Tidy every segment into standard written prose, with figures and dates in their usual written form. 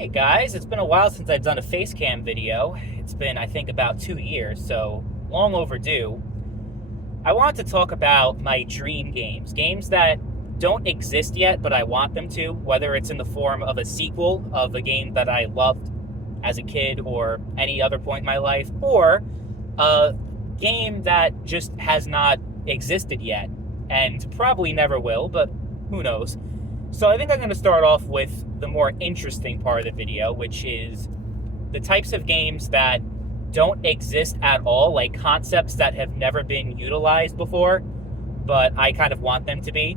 Hey guys, it's been a while since I've done a face cam video. It's been, I think, about 2 years, so long overdue. I want to talk about my dream games, games that don't exist yet, but I want them to, whether it's in the form of a sequel of a game that I loved as a kid or any other point in my life, or a game that just has not existed yet and probably never will, but who knows. So I think I'm going to start off with the more interesting part of the video, which is the types of games that don't exist at all, like concepts that have never been utilized before, but I kind of want them to be.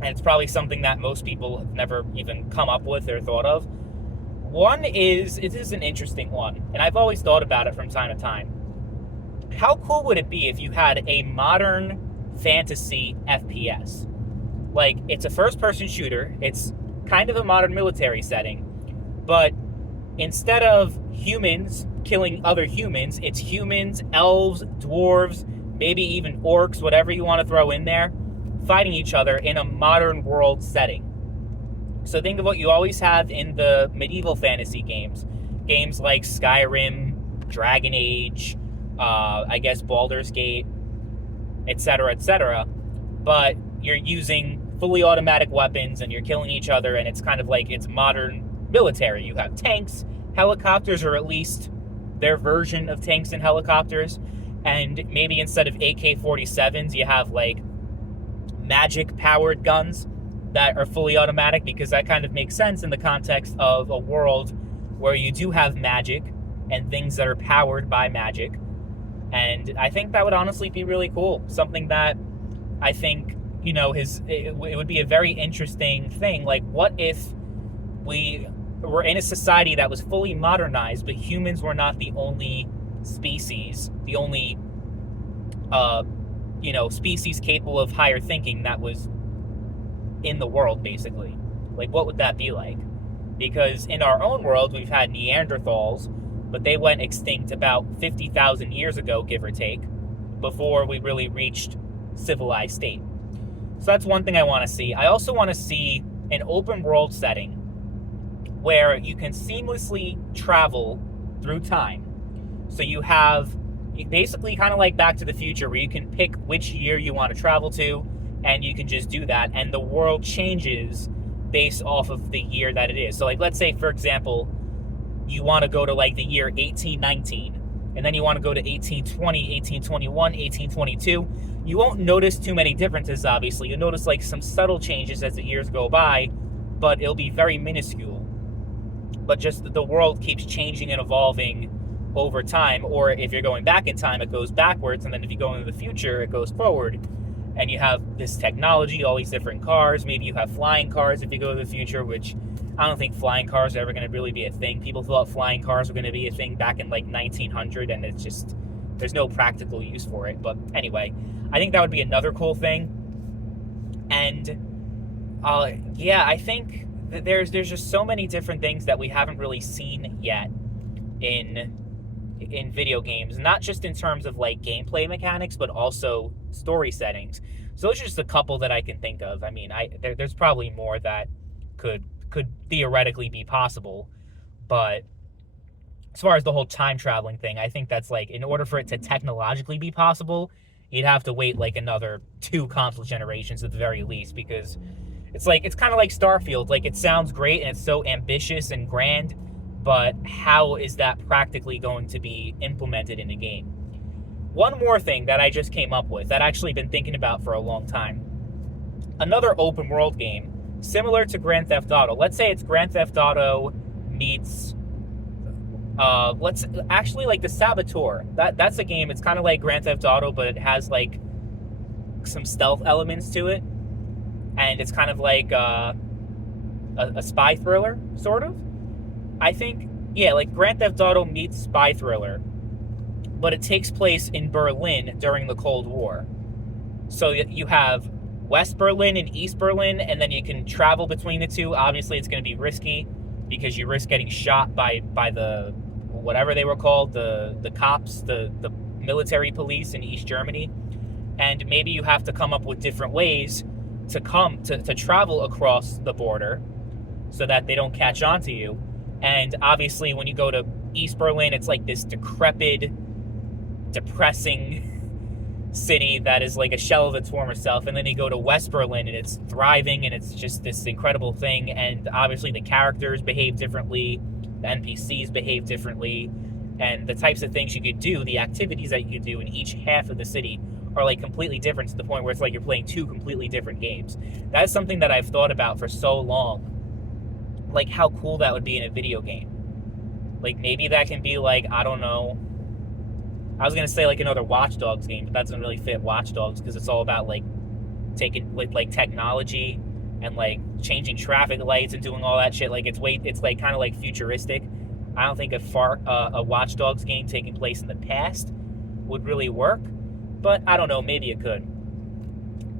And it's probably something that most people have never even come up with or thought of. It is an interesting one, and I've always thought about it from time to time. How cool would it be if you had a modern fantasy FPS? Like, it's a first-person shooter. It's kind of a modern military setting. But instead of humans killing other humans, it's humans, elves, dwarves, maybe even orcs, whatever you want to throw in there, fighting each other in a modern world setting. So think of what you always have in the medieval fantasy games. Games like Skyrim, Dragon Age, I guess Baldur's Gate, etc., etc. But you're using fully automatic weapons and you're killing each other, and it's kind of like it's modern military. You have tanks, helicopters, or at least their version of tanks and helicopters, and maybe instead of AK-47s, you have like magic-powered guns that are fully automatic, because that kind of makes sense in the context of a world where you do have magic and things that are powered by magic. And I think that would honestly be really cool. Something that I think, it would be a very interesting thing. Like, what if we were in a society that was fully modernized, but humans were not the only species, the only, species capable of higher thinking that was in the world, basically? Like, what would that be like? Because in our own world, we've had Neanderthals, but they went extinct about 50,000 years ago, give or take, before we really reached civilized state. So that's one thing I want to see. I also want to see an open world setting where you can seamlessly travel through time. So you basically kind of like Back to the Future, where you can pick which year you want to travel to, and you can just do that, and the world changes based off of the year that it is. So, like, let's say, for example, you want to go to like the year 1819, and then you want to go to 1820, 1821, 1822. You won't notice too many differences, obviously. You'll notice like some subtle changes as the years go by, but it'll be very minuscule. But just the world keeps changing and evolving over time. Or if you're going back in time, it goes backwards, and then if you go into the future, it goes forward. And you have this technology, all these different cars. Maybe you have flying cars if you go to the future, which I don't think flying cars are ever going to really be a thing. People thought flying cars were going to be a thing back in like 1900, and it's just, there's no practical use for it. But anyway, I think that would be another cool thing. And I think that there's just so many different things that we haven't really seen yet in video games, not just in terms of like gameplay mechanics, but also story settings. So those are just a couple that I can think of. I mean, there's probably more that could theoretically be possible, but as far as the whole time traveling thing, I think that's like, in order for it to technologically be possible, you'd have to wait like another 2 console generations at the very least, because it's kind of like Starfield. Like, it sounds great and it's so ambitious and grand, but how is that practically going to be implemented in a game? One more thing that I just came up with that I've actually been thinking about for a long time. Another open world game similar to Grand Theft Auto. Let's say it's Grand Theft Auto meets like the Saboteur. That's a game. It's kind of like Grand Theft Auto, but it has like some stealth elements to it, and it's kind of like a spy thriller, sort of. I think, yeah, like Grand Theft Auto meets spy thriller, but it takes place in Berlin during the Cold War. So you have West Berlin and East Berlin, and then you can travel between the two. Obviously, it's going to be risky because you risk getting shot by the, whatever they were called, the cops, the military police in East Germany. And maybe you have to come up with different ways to travel across the border so that they don't catch on to you. And obviously, when you go to East Berlin, it's like this decrepit, depressing city that is like a shell of its former self. And then you go to West Berlin and it's thriving and it's just this incredible thing. And obviously, the characters behave differently, the NPCs behave differently, and the types of things you could do, the activities that you could do in each half of the city are like completely different, to the point where it's like you're playing two completely different games. That's something that I've thought about for so long. Like, how cool that would be in a video game. Like, maybe that can be like, I don't know. I was going to say like another Watch Dogs game, but that doesn't really fit Watch Dogs because it's all about like taking like technology and like changing traffic lights and doing all that shit. Like, it's like kind of like futuristic. I don't think a Watch Dogs game taking place in the past would really work, but I don't know, maybe it could.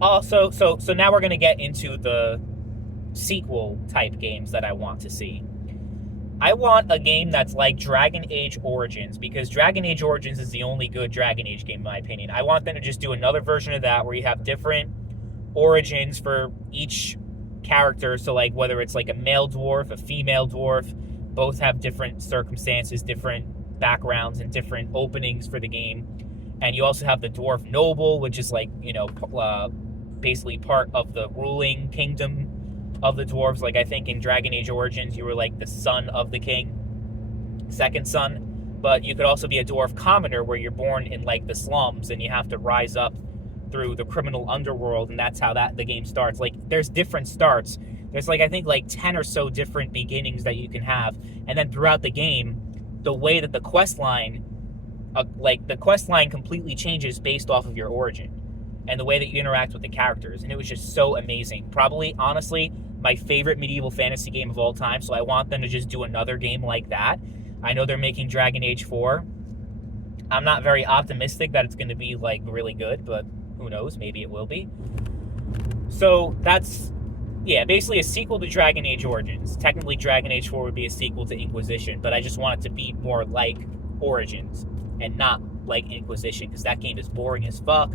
Also, so now we're going to get into the sequel type games that I want to see. I want a game that's like Dragon Age Origins, because Dragon Age Origins is the only good Dragon Age game in my opinion. I want them to just do another version of that where you have different origins for each character. So like whether it's like a male dwarf, a female dwarf, both have different circumstances, different backgrounds, and different openings for the game. And you also have the dwarf noble, which is like, basically part of the ruling kingdom of the dwarves. Like, I think in Dragon Age Origins, you were like the son of the king, second son. But you could also be a dwarf commoner, where you're born in like the slums and you have to rise up through the criminal underworld, and that's how the game starts. Like, there's different starts. There's like, I think like 10 or so different beginnings that you can have. And then throughout the game, the way that the quest line completely changes based off of your origin and the way that you interact with the characters. And it was just so amazing. Probably, honestly, my favorite medieval fantasy game of all time. So I want them to just do another game like that. I know they're making Dragon Age 4. I'm not very optimistic that it's going to be like really good, but who knows? Maybe it will be. So that's, yeah, basically a sequel to Dragon Age Origins. Technically, Dragon Age 4 would be a sequel to Inquisition, but I just want it to be more like Origins and not like Inquisition, because that game is boring as fuck.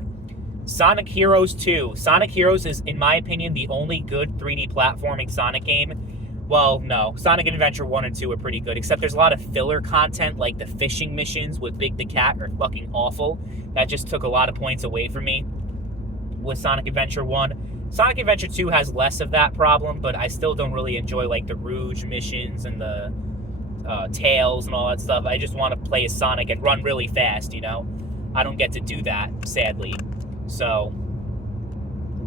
Sonic Heroes 2. Sonic Heroes is, in my opinion, the only good 3D platforming Sonic game. Well, no. Sonic Adventure 1 and 2 are pretty good, except there's a lot of filler content, like the fishing missions with Big the Cat are fucking awful. That just took a lot of points away from me with Sonic Adventure 1. Sonic Adventure 2 has less of that problem, but I still don't really enjoy like the Rouge missions and the Tails and all that stuff. I just want to play as Sonic and run really fast, you know? I don't get to do that, sadly. So,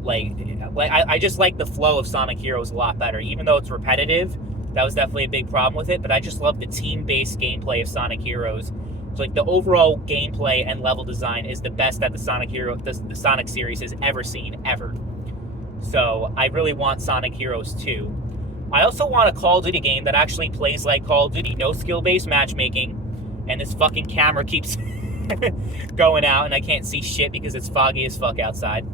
I just like the flow of Sonic Heroes a lot better. Even though it's repetitive, that was definitely a big problem with it, but I just love the team-based gameplay of Sonic Heroes. So, like, the overall gameplay and level design is the best that the Sonic series has ever seen, ever. So, I really want Sonic Heroes 2. I also want a Call of Duty game that actually plays like Call of Duty. No skill-based matchmaking, and this fucking camera keeps going out, and I can't see shit because it's foggy as fuck outside.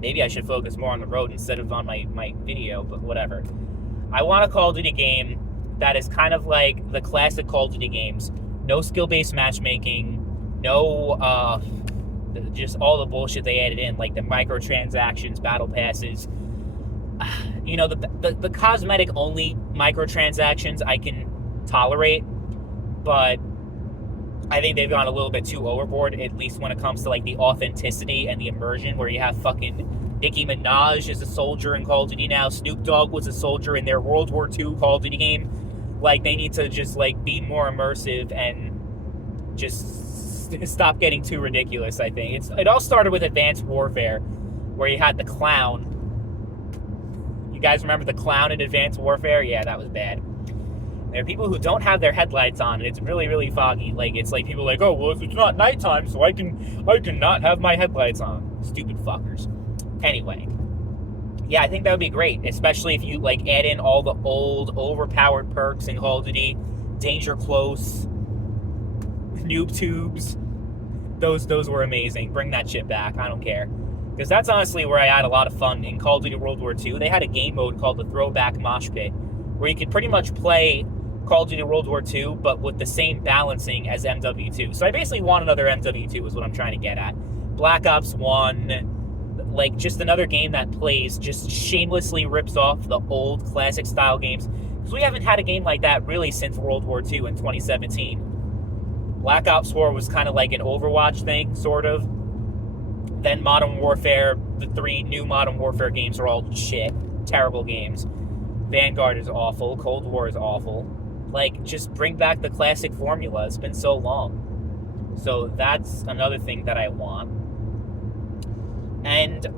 Maybe I should focus more on the road instead of on my video, but whatever. I want a Call of Duty game that is kind of like the classic Call of Duty games. No skill-based matchmaking, no, just all the bullshit they added in, like the microtransactions, battle passes. You know, the cosmetic-only microtransactions I can tolerate, but I think they've gone a little bit too overboard, at least when it comes to like the authenticity and the immersion, where you have fucking Nicki Minaj is a soldier in Call of Duty now. Snoop Dogg was a soldier in their World War II Call of Duty game. Like, they need to just like be more immersive and just stop getting too ridiculous, I think. It all started with Advanced Warfare, where you had the clown. You guys remember the clown in Advanced Warfare? Yeah, that was bad. There are people who don't have their headlights on, and it's really, really foggy. Like, it's like people are like, oh, well, if it's not nighttime, so I can not have my headlights on. Stupid fuckers. Anyway, yeah, I think that would be great, especially if you like add in all the old, overpowered perks in Call of Duty, Danger Close, Noob Tubes. Those were amazing. Bring that shit back. I don't care. Because that's honestly where I had a lot of fun in Call of Duty World War II. They had a game mode called the Throwback Mosh Pit, where you could pretty much play Call of Duty World War II, but with the same balancing as MW2. So I basically want another MW2 is what I'm trying to get at. Black Ops 1, like just another game that plays, just shamelessly rips off the old classic style games. Because we haven't had a game like that really since World War II in 2017. Black Ops 4 was kind of like an Overwatch thing, sort of. Then Modern Warfare, the 3 new Modern Warfare games are all shit. Terrible games. Vanguard is awful. Cold War is awful. Like, just bring back the classic formula. It's been so long. So that's another thing that I want. And,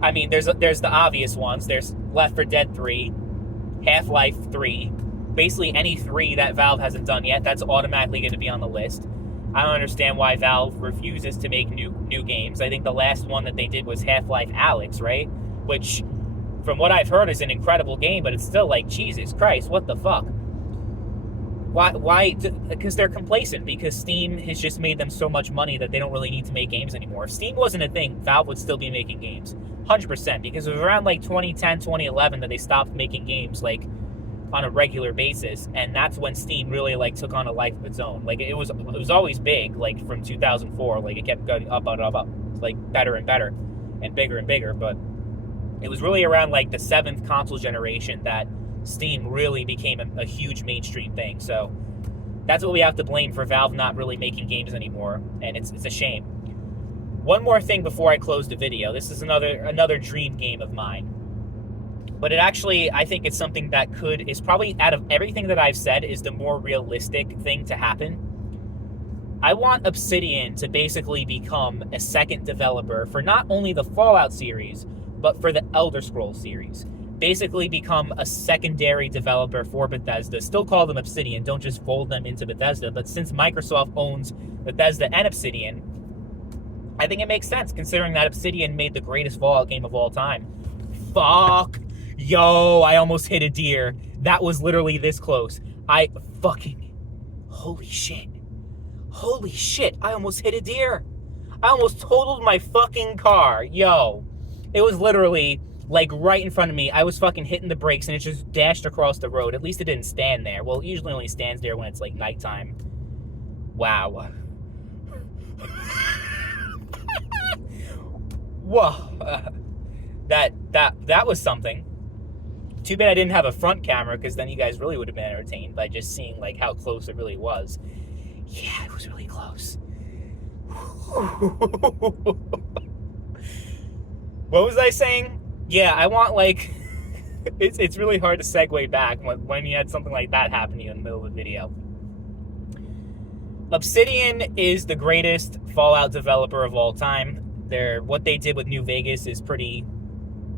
I mean, there's the obvious ones. There's Left 4 Dead 3, Half-Life 3. Basically, any 3 that Valve hasn't done yet, that's automatically going to be on the list. I don't understand why Valve refuses to make new games. I think the last one that they did was Half-Life Alyx, right? Which, from what I've heard, is an incredible game, but it's still like, Jesus Christ, what the fuck? Why? Because they're complacent, because Steam has just made them so much money that they don't really need to make games anymore. If Steam wasn't a thing, Valve would still be making games. 100%, because it was around like 2010, 2011 that they stopped making games, like, on a regular basis, and that's when Steam really like took on a life of its own. Like it was always big, like from 2004, like it kept going up, like better and better, and bigger, but it was really around like the 7th console generation that Steam really became a huge mainstream thing. So that's what we have to blame for Valve not really making games anymore, and it's a shame. One more thing before I close the video. This is another dream game of mine. But it actually, I think it's something that is probably, out of everything that I've said, is the more realistic thing to happen. I want Obsidian to basically become a second developer for not only the Fallout series, but for the Elder Scrolls series. Basically become a secondary developer for Bethesda. Still call them Obsidian, don't just fold them into Bethesda. But since Microsoft owns Bethesda and Obsidian, I think it makes sense, considering that Obsidian made the greatest Fallout game of all time. Fuck. Yo, I almost hit a deer. That was literally this close. Holy shit, I almost hit a deer. I almost totaled my fucking car. Yo, it was literally, like, right in front of me. I was fucking hitting the brakes, and it just dashed across the road. At least it didn't stand there. Well, it usually only stands there when it's, like, nighttime. Wow. Whoa. That was something. Too bad I didn't have a front camera, because then you guys really would have been entertained by just seeing like how close it really was. Yeah, it was really close. What was I saying? Yeah, I want like it's really hard to segue back when you had something like that happen to you in the middle of the video. Obsidian is the greatest Fallout developer of all time. What they did with New Vegas is pretty,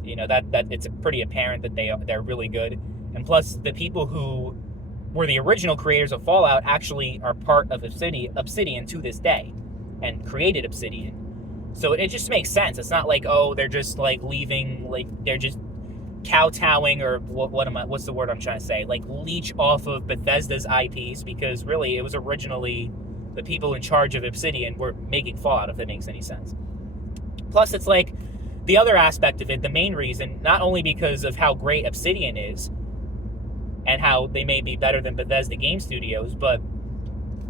that it's pretty apparent that they're really good. And plus, the people who were the original creators of Fallout actually are part of Obsidian to this day, and created Obsidian. So it just makes sense. It's not like, oh, they're just like leaving, like they're just kowtowing, or what's the word I'm trying to say? Like leech off of Bethesda's IPs, because really it was originally the people in charge of Obsidian were making Fallout, if that makes any sense. Plus, it's like the other aspect of it, the main reason, not only because of how great Obsidian is and how they may be better than Bethesda Game Studios, but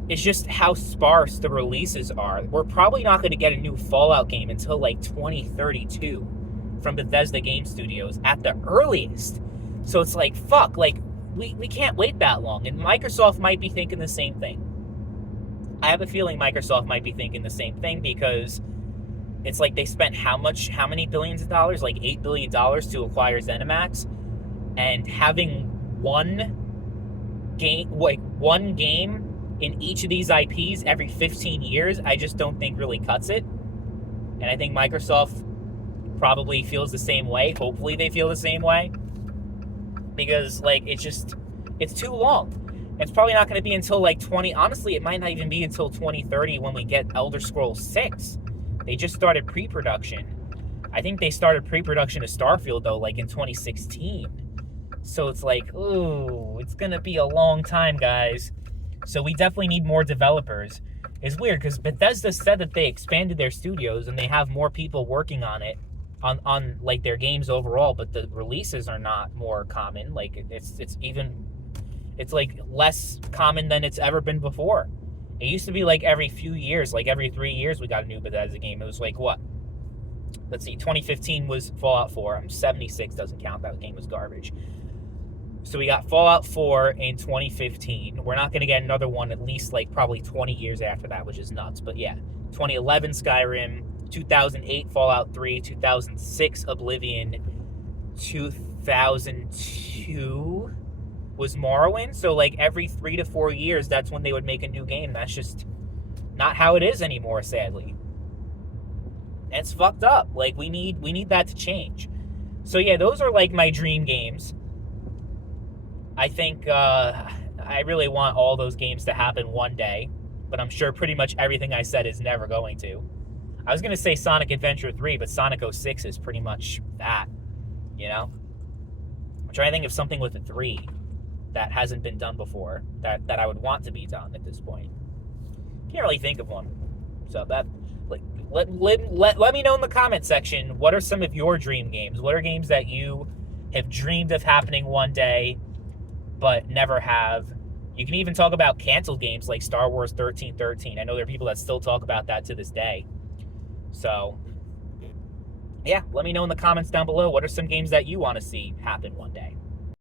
it's just how sparse the releases are. We're probably not going to get a new Fallout game until like 2032 from Bethesda Game Studios at the earliest. So it's like, fuck, like we can't wait that long. And Microsoft might be thinking the same thing. I have a feeling Microsoft might be thinking the same thing, because it's like they spent how many billions of dollars? Like $8 billion to acquire ZeniMax. And having one game in each of these IPs every 15 years, I just don't think really cuts it. And I think Microsoft probably feels the same way. Hopefully they feel the same way. Because, like, it's too long. It's probably not going to be until, like, honestly, it might not even be until 2030 when we get Elder Scrolls 6. They just started pre-production. I think they started pre-production of Starfield, though, like, in 2016. So it's like, ooh, it's going to be a long time, guys. So we definitely need more developers. It's weird, because Bethesda said that they expanded their studios and they have more people working on it, on like, their games overall, but the releases are not more common. Like, it's like less common than it's ever been before. It used to be like every few years, like every 3 years we got a new Bethesda game. It was like, what? Let's see, 2015 was Fallout 4. 76 doesn't count. That game was garbage. So we got Fallout 4 in 2015. We're not going to get another one at least like probably 20 years after that, which is nuts. But yeah, 2011 Skyrim, 2008 Fallout 3, 2006 Oblivion, 2002 was Morrowind. So like every 3 to 4 years, that's when they would make a new game. That's just not how it is anymore, sadly. And it's fucked up. Like we need that to change. So yeah, those are like my dream games. I think I really want all those games to happen one day, but I'm sure pretty much everything I said is never going to. I was going to say Sonic Adventure 3, but Sonic 06 is pretty much that, you know? I'm trying to think of something with a 3 that hasn't been done before, that I would want to be done at this point. Can't really think of one. So that, like, let me know in the comment section, what are some of your dream games? What are games that you have dreamed of happening one day, but never have? You can even talk about canceled games like Star Wars 1313. I know there are people that still talk about that to this day. So, yeah, let me know in the comments down below, what are some games that you want to see happen one day?